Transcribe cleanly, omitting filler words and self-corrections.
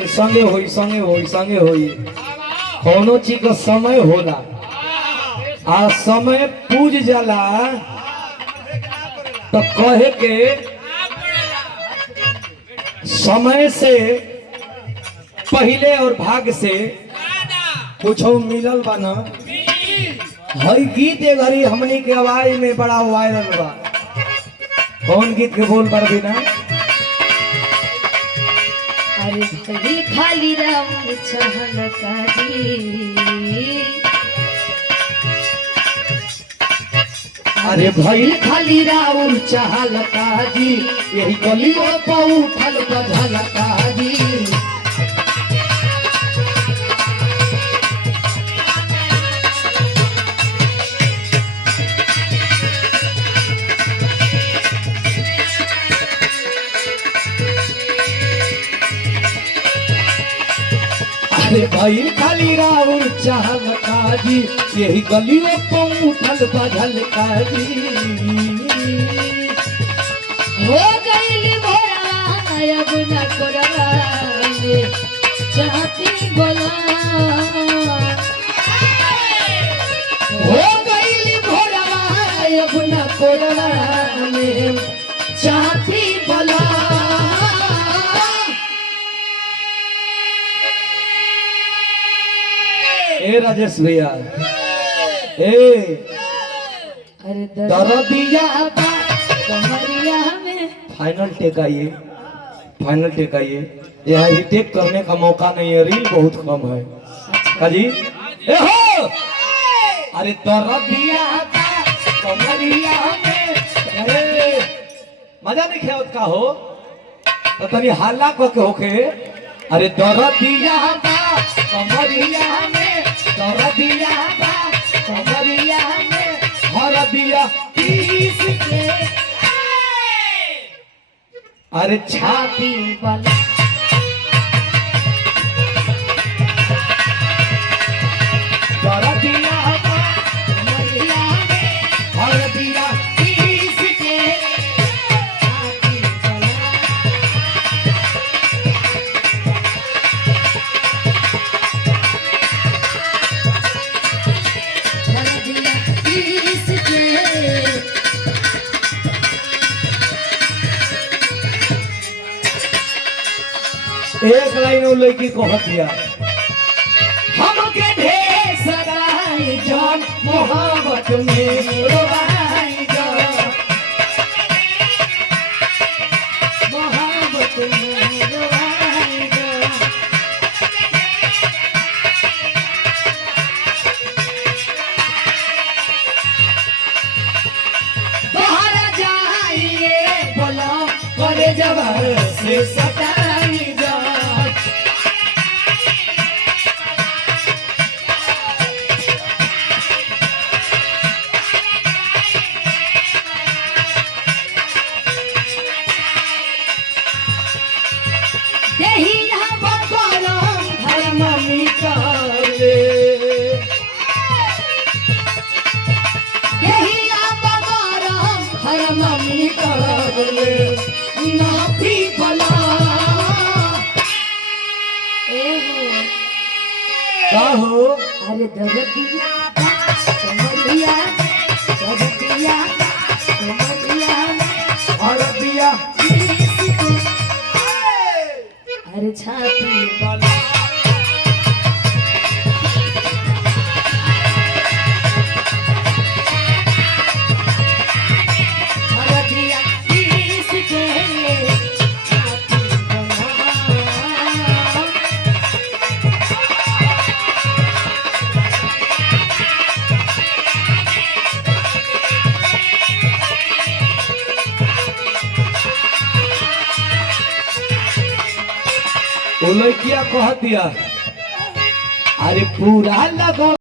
संगे होई कोनो चीज का समय होला आ समय पूज जाला तो कहे के समय से पहले और भाग से कुछ मिलल बा न। हई गीत ए घड़ी हमनी के आवाज में बड़ा वायरल बा। कौन गीत के बोल पर बिना अरे भरी खाली राम चहल काजी अरे भई खाली राउर चहल काजी यही गलियों पर उठल बधल काजी। अरे भाई खाली राउर चहल काजी यही गलियों पर उठल बधल काजी। हो गईली भोरा अब न कोरवा में चाहती बोला हो गईली भोरा अब न कोरवा में चाहती बोला। ए राजेश भैया अरे दरदिया कमरिया में फाइनल टेक आइए यहाँ रिटेक करने का मौका नहीं है, रील बहुत कम है काजी। ए हो अरे दरदिया कमरिया में मजा नहीं खेत का हो तो तनी हल्ला को के होके। अरे दरदिया कमरिया में दरदिया कमरिया में हरदिया पीस के अरे छाती वाला दरदिया कमरिया में हरदिया पीस के छाती वाला हरदिया पीस के एक लाइन वो लड़की को हतिया हमके ढेर सराय जान मोहब्बत में रोवाई जान मोहब्बत में रोवाई जान। बाहर जाइए बोला करे जबर से सताई जान। यही यहाँ बकरम धर्म मिटाले यही यहाँ बकरम धर्म मिटाले नाती बला कहो। अरे दरदिया कमरिया दरदिया कमरिया हरदिया अरे छाती बला हरदिया पीस के छाती बना वो लड़किया कह दिया अरे पूरा लगो